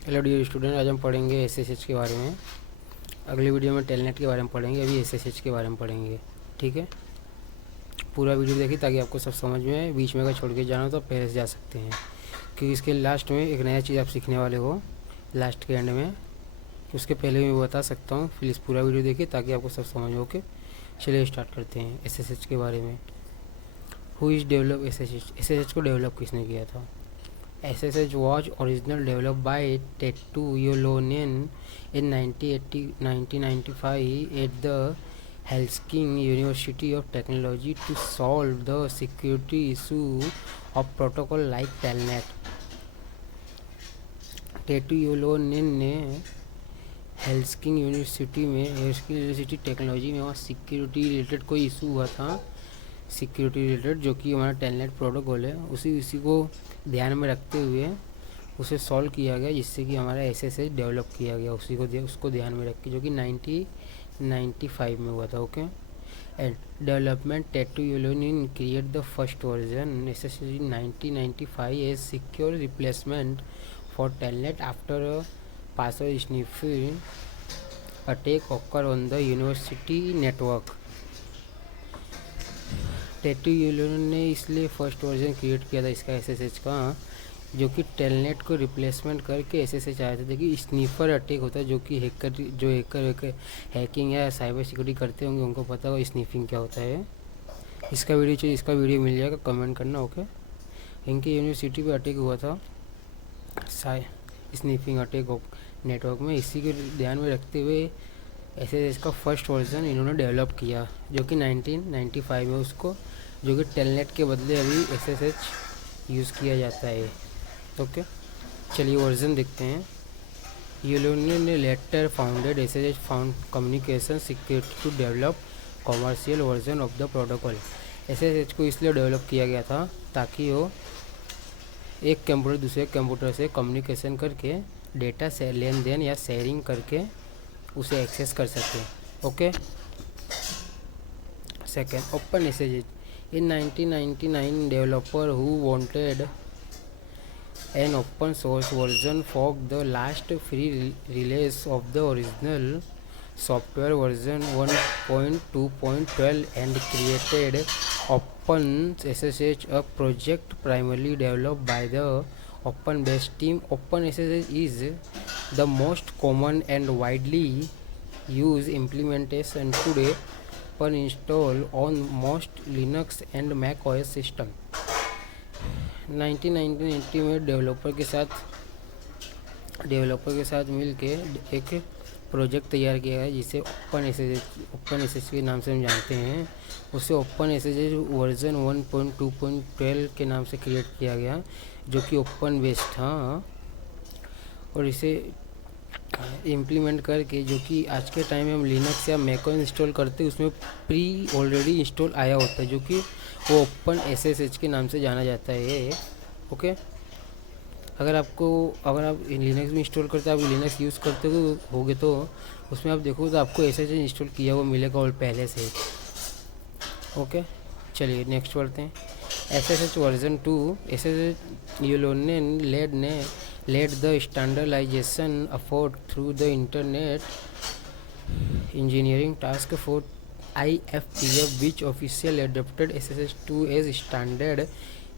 Hello dear student, आज हम पढ़ेंगे एसएसएच के बारे में। अगली वीडियो में टेलनेट के बारे में पढ़ेंगे, अभी एसएसएच के बारे में पढ़ेंगे। ठीक है, पूरा वीडियो देखिए ताकि आपको सब समझ में आए। बीच में अगर छोड़ के जाना तो आप पहले से जा सकते हैं, क्योंकि इसके लास्ट में एक नया चीज़ आप सीखने वाले हो लास्ट के एंड में। उसके पहले मैं बता सकता हूँ, प्लीज़ पूरा वीडियो देखिए ताकि आपको सब समझ हो के। चलिए स्टार्ट करते हैं एसएसएच के बारे में। Who is develop SSH? SSH को डेवलप किसने किया था? SSH was originally developed by Tettu Yolonen in 1995 at the Helsinki University of Technology to solve the security issue of protocol like Telnet. Tatu Ylonen ने Helsinki university technology में वहाँ security related कोई issue हुआ था, security related, जो कि हमारा telnet protocol है, उसी को ध्यान में रखते हुए उसे सॉल्व किया गया, जिससे कि हमारा एसएसएच डेवलप किया गया। उसको ध्यान में रख के, जो कि 1995 में हुआ था। Okay, and development Tatu Ylonen create the first version SSH in 1995 as secure replacement for Telnet after a password sniffing attack occur on the university network. Tatu Ylonen ने इसलिए फर्स्ट वर्जन क्रिएट किया था इसका SSH का, जो कि telnet को replacement करके एसएसएच आया था। देखिए, स्नीफर अटैक होता है, जो कि हैकर हैकिंग या साइबर सिक्योरिटी करते होंगे, उनको पता होगा स्नीफिंग क्या होता है। इसका वीडियो मिल जाएगा, कमेंट करना। ओके, इनकी यूनिवर्सिटी पे अटैक हुआ था, स्नीफिंग अटैक नेटवर्क में। इसी के ध्यान में रखते हुए एसएसएच का फर्स्ट वर्जन इन्होंने डेवलप किया, जो कि 1995 में उसको, जो कि टेलनेट के बदले अभी एसएसएच यूज़ किया जाता है। ओके, चलिए वर्जन देखते हैं। यूलोनियन ने later founded SSH found communication security to develop commercial version of the protocol. SSH को इसलिए डेवलप किया गया था ताकि वो एक कंप्यूटर दूसरे कंप्यूटर से कम्युनिकेशन करके डेटा से लेन देन या शेयरिंग करके उसे एक्सेस कर सके। Okay, second, open SSH. In 1999 developer who wanted an open source version for the last free release of the original software version 1.2.12 and created Open SSH, a project primarily developed by the open based team. Open SSH is the most common and widely used implementation today per install on most Linux and Mac OS system. 1980 में developer के साथ मिल के एक project तैयार किया है, जिसे open SSH के नाम से हम जानते हैं। उसे ओपन एसएसएच वर्जन 1.2.12 के नाम से क्रिएट किया गया, जो कि ओपन बेस्ड था। और इसे इम्प्लीमेंट करके, जो कि आज के टाइम में हम लिनक्स या मैक इंस्टॉल करते हैं, उसमें ऑलरेडी इंस्टॉल आया होता है, जो कि वो ओपन एसएसएच के नाम से जाना जाता है। ओके, अगर आप लिनक्स में इंस्टॉल करते हैं, आप लिनक्स यूज़ करते होगे तो उसमें आप देखोगे तो आपको एसएसएच इंस्टॉल किया हुआ मिलेगा और पहले से। ओके, चलिए नेक्स्ट पढ़ते हैं। SSH version 2। SSH Ylonen led the standardization effort through the Internet Engineering Task Force IFPF, which officially adopted SSH2 as standard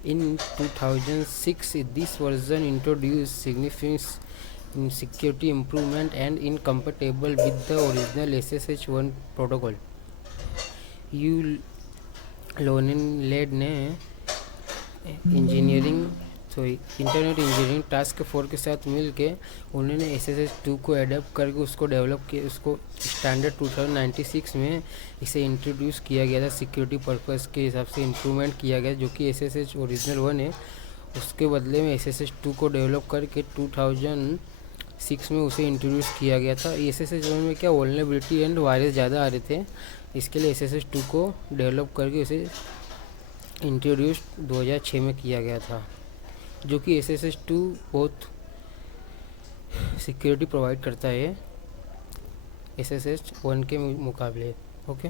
in 2006. This version introduced significant security improvement and incompatible with the original SSH1 protocol. Ylonen led ने internet engineering task force के साथ मिल के उन्होंने SSH2 को adapt करके उसको develop किया। उसको स्टैंडर्ड 2096 में इसे इंट्रोड्यूस किया गया था, सिक्योरिटी पर्पस के हिसाब से इम्प्रूवमेंट किया गया, जो कि SSH ओरिजिनल 1 है। उसके बदले में SSH2 को डेवलप करके 2006 में उसे इंट्रोड्यूस किया गया था। SSH1 में क्या वल्नरेबिलिटी एंड वायरस ज़्यादा आ रहे थे, इसके लिए SSH2 को डेवलप करके उसे इंट्रोड्यूस 2006 में किया गया था, जो कि SSH2 बहुत सिक्योरिटी प्रोवाइड करता है SSH1 के मुकाबले। Okay,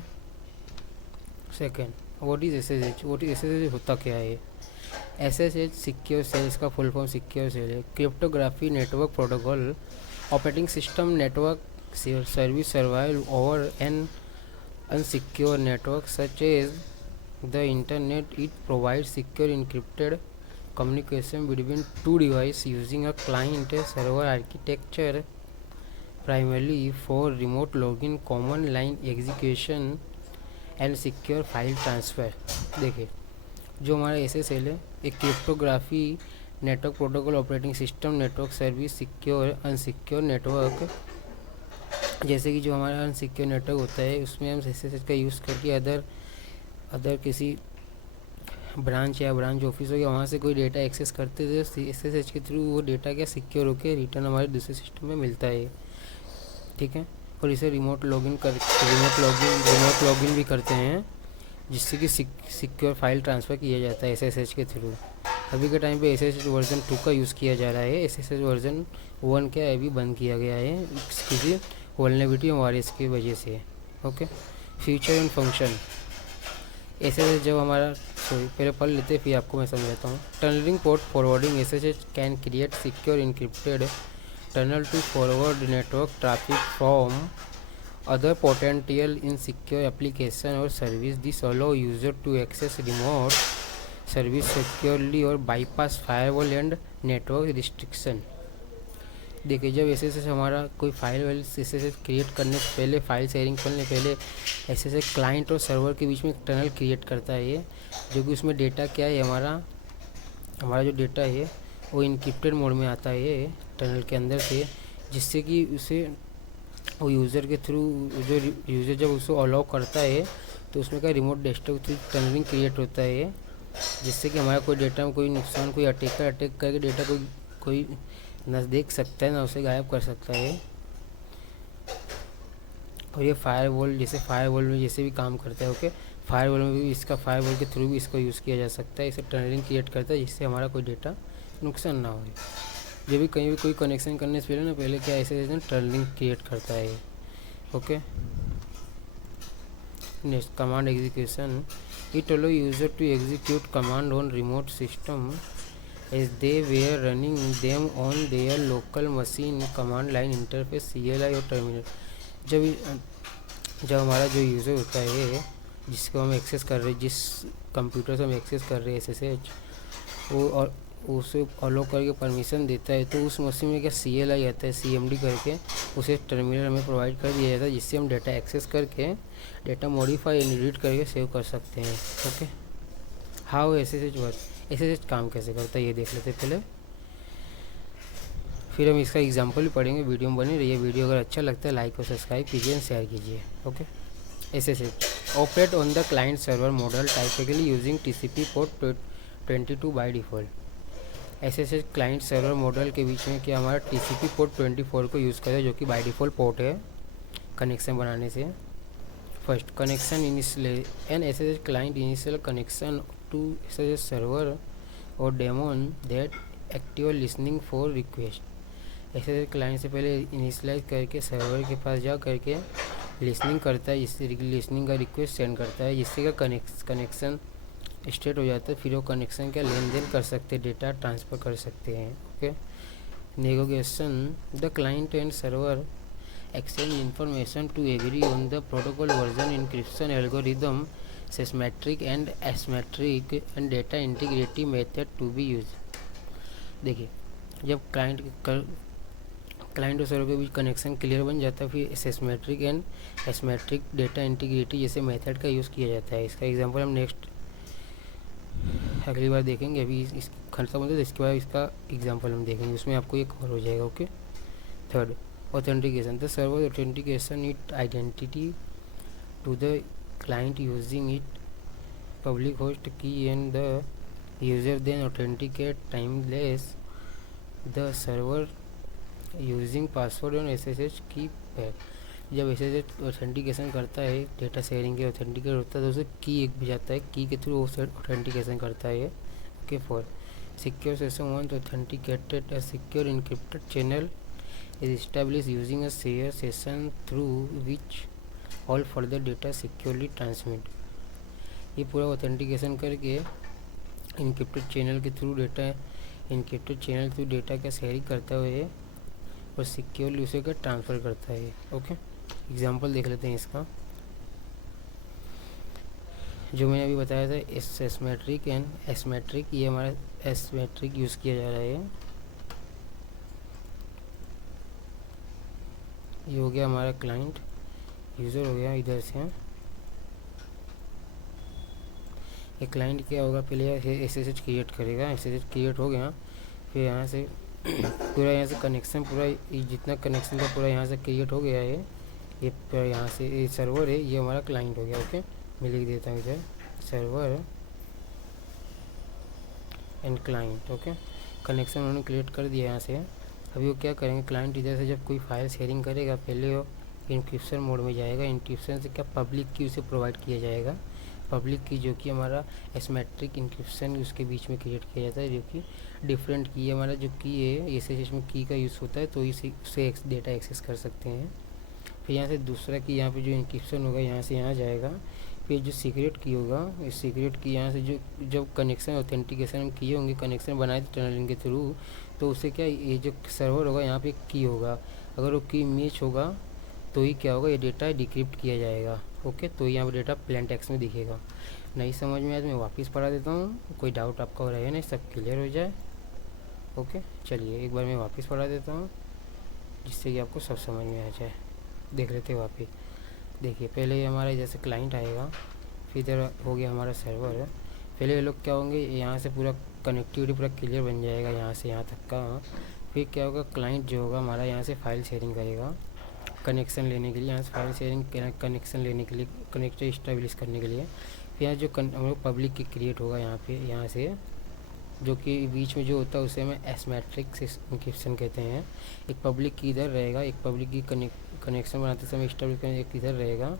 second, what is SSH? होता क्या है? SSH सिक्योर सेल, इसका फुल फॉर्म सिक्योर सेल है। Cryptography network protocol, operating system network service survive over an unsecure network such as the internet. It provides secure encrypted communication between two devices using a client server architecture primarily for remote login, command line execution and secure file transfer. देखिए जो हमारा SSL है एक cryptography network protocol, operating system network service, secure unsecure network. जैसे कि जो हमारा unsecure network होता है उसमें हम SSH का यूज़ करके अदर किसी ब्रांच या ब्रांच ऑफिस हो गया वहाँ से कोई डेटा एक्सेस करते थे, SSH के थ्रू वो डेटा क्या सिक्योर होकर रिटर्न हमारे दूसरे सिस्टम में मिलता है, ठीक है। और इसे रिमोट लॉगिन भी करते हैं जिससे कि सिक्योर फाइल ट्रांसफ़र किया जाता है SSH के थ्रू। अभी के टाइम पे SSH वर्जन 2 का यूज़ किया जा रहा है। SSH वर्जन 1 क्या है अभी बंद किया गया है किसी वल्नरेबिलिटी वायरस की वजह से। Okay, feature and function. SSH जब हमारा पहले पढ़ लेते फिर आपको मैं समझाता हूँ। Tunnelling port forwarding, SSH can create secure encrypted tunnel to forward network traffic from other potential insecure application or service. This allow user to access remote service securely or bypass firewall and network restriction. देखिए जब SSH हमारा कोई file SSH create करने से पहले, file sharing करने पहले SSH client और सर्वर के बीच में एक टनल क्रिएट करता है ये, जो कि उसमें डेटा क्या है हमारा जो डेटा है वो इनक्रिप्टेड मोड में आता है टनल के अंदर से, जिससे कि उसे वो यूज़र के थ्रू जो यूज़र जब उसको अलाउ करता है तो उसमें का remote desktop through tunnelling create होता है, जिससे कि हमारा कोई डेटा में कोई नुकसान, कोई अटैक करके डेटा कोई ना देख सकता है ना उसे गायब कर सकता है। और ये फायरवॉल में जैसे भी काम करता है। ओके, फायरवॉल में भी फायरवॉल के थ्रू भी इसको यूज़ किया जा सकता है। इसे टनलिंग क्रिएट करता है जिससे हमारा कोई डेटा नुकसान ना हो। जब भी कहीं भी कोई कनेक्शन करने से पहले क्या ऐसे टनलिंग क्रिएट करता है। Okay, next command execution. It allow user to execute command on remote system as they were running them on their local machine, command line interface, CLI और टर्मिनल। जब हमारा जो यूज़र होता है जिसको हम एक्सेस कर रहे हैं, जिस कंप्यूटर से हम एक्सेस कर रहे हैं SSH, वो और उसे अलो करके परमिशन देता है तो उस मशीन में क्या CLI आता है, CMD करके उसे टर्मिनल हमें प्रोवाइड कर दिया जाता है, जिससे हम डेटा एक्सेस करके डेटा मॉडिफाई एंड एडिट करके सेव कर सकते हैं। Okay, how SSH work, SSH काम कैसे करता है ये देख लेते पहले, फिर हम इसका एग्जाम्पल भी पढ़ेंगे। वीडियो में बनी रहिए। वीडियो अगर अच्छा लगता है लाइक और सब्सक्राइब कीजिए एंड शेयर कीजिए। Okay, SSH operate on the client server model typically using TCP port 22 by default. SSH client server model के बीच में क्या हमारा TCP पोर्ट 24 को यूज़ करता है, जो कि बाई डिफ़ॉल्ट पोर्ट है कनेक्शन बनाने से। First, connection initial an SSH client initial connection to SSH server और daemon that active listening for request. SSH client से पहले इनिशियलाइज करके सर्वर के पास जा करके लिसनिंग करता है, जिससे लिसनिंग का रिक्वेस्ट सेंड करता है, जिससे का कनेक्शन स्टेट हो जाता है। फिर वो कनेक्शन का लेन देन कर सकते हैं, डेटा ट्रांसफ़र कर सकते हैं। Okay, negotiation, the client and server exchange information to agree on the protocol version, encryption algorithm, symmetric and asymmetric and data integrity method to be use. देखिए जब क्लाइंट और सर्वर के बीच कनेक्शन क्लियर बन जाता है, फिर symmetric and asymmetric data integrity जैसे method का यूज़ किया जाता है। इसका एग्जांपल हम नेक्स्ट अगली बार देखेंगे। अभी इस खत्म होता है तो इसके बाद इसका एग्जांपल हम देखेंगे, उसमें आपको ये कवर हो जाएगा। Okay, third, authentication, the server authentication it identity to the client using it public host key and the user then authenticate timeless the server using password और SSH की पैक। जब SSH authentication करता है, data sharing के authenticate होता है तो उसे की एक भेजाता है, की के थ्रू ऑथेंटिकेशन करता है। Okay, for secure session once authenticated a secure encrypted channel is establish using a share session through which all further data securely transmit. ये पूरा ऑथेंटिकेशन करके इनक्रिप्टेड चैनल के थ्रू डेटा का शेयरिंग करता है और सिक्योरली उसे का ट्रांसफ़र करता है। ओके, एग्जांपल देख लेते हैं इसका। जो मैंने अभी बताया था एसिमेट्रिक एंड एसिमेट्रिक, ये हमारा एसिमेट्रिक यूज़ किया जा रहा है। ये हो गया हमारा क्लाइंट, यूज़र हो गया इधर से। ये क्लाइंट क्या होगा, पहले एसएसएच क्रिएट करेगा, एसएसएच क्रिएट हो गया, फिर यहाँ से पूरा यहाँ से कनेक्शन, पूरा जितना कनेक्शन था पूरा यहाँ से क्रिएट हो गया है। ये पूरा यहाँ से ये सर्वर है, ये हमारा क्लाइंट हो गया। ओके, मैं लिख देता हूँ इधर server and client. Okay, connection उन्होंने क्रिएट कर दिया यहाँ से। अभी वो क्या करेंगे, क्लाइंट इधर से जब कोई फाइल शेयरिंग करेगा, पहले वो इंक्रिप्शन मोड में जाएगा। इंक्रिप्शन से क्या पब्लिक की उसे प्रोवाइड किया जाएगा, पब्लिक की जो कि हमारा एसिमेट्रिक इंक्रिप्शन उसके बीच में क्रिएट किया जाता है, जो कि डिफरेंट की है। हमारा जो की है एसएसएच में की का यूज़ होता है, तो इसे डेटा एक्सेस कर सकते हैं। फिर यहाँ से दूसरा की, यहाँ पे जो इंक्रिप्शन होगा यहाँ से यहाँ जाएगा। फिर जो सीक्रेट की होगा, इस सीक्रेट की यहाँ से जो जब कनेक्शन ऑथेंटिकेशन हम किए होंगे, कनेक्शन बनाए थे टनलिंग के थ्रू, तो उसे क्या ये जो सर्वर होगा यहाँ पे की होगा, अगर वो की मैच होगा तो ही क्या होगा, ये डेटा डिक्रिप्ट किया जाएगा। ओके, तो यहाँ पर डेटा प्लेन टेक्स्ट में दिखेगा। नहीं समझ में आया तो मैं वापस पढ़ा देता हूँ, कोई डाउट आपका हो रहा है ना, सब क्लियर हो जाए। ओके, चलिए एक बार मैं वापस पढ़ा देता हूँ जिससे कि आपको सब समझ में आ जाए। देख लेते हैं वापस। देखिए, पहले हमारा जैसे क्लाइंट आएगा, फिर इधर हो गया हमारा सर्वर है। पहले ये लोग क्या होंगे, यहाँ से पूरा कनेक्टिविटी पूरा क्लियर बन जाएगा यहाँ से यहाँ तक का। फिर क्या होगा, क्लाइंट जो होगा हमारा यहाँ से फाइल शेयरिंग करेगा कनेक्शन लेने के लिए, यहाँ से फाइल शेयरिंग कनेक्शन लेने के लिए, कनेक्टर इस्टेब्लिश करने के लिए। फिर यहाँ जो हम लोग पब्लिक की क्रिएट होगा यहाँ पे, यहाँ से जो कि बीच में जो होता है उसे हमें एसिमेट्रिक इंक्रिप्शन कहते हैं। एक पब्लिक की इधर रहेगा, एक पब्लिक की कनेक्शन बनाते समय इस्टेब्लिश करने, एक इधर रहेगा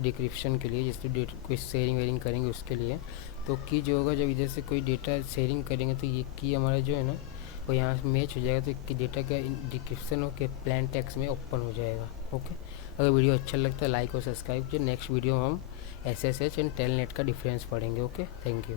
डिक्रिप्शन के लिए, जिससे कोई शेयरिंग वेयरिंग करेंगे उसके लिए। तो की जो होगा, जब इधर से कोई डेटा शेयरिंग करेंगे तो ये की हमारा जो है ना वो यहाँ मैच हो जाएगा, तो डेटा का डिक्रिप्शन हो के प्लेन टेक्स्ट में ओपन हो जाएगा। ओके, अगर वीडियो अच्छा लगता है लाइक और सब्सक्राइब कीजिए। नेक्स्ट वीडियो में हम एसएसएच एंड टेलनेट का डिफरेंस पढ़ेंगे। Okay, thank you.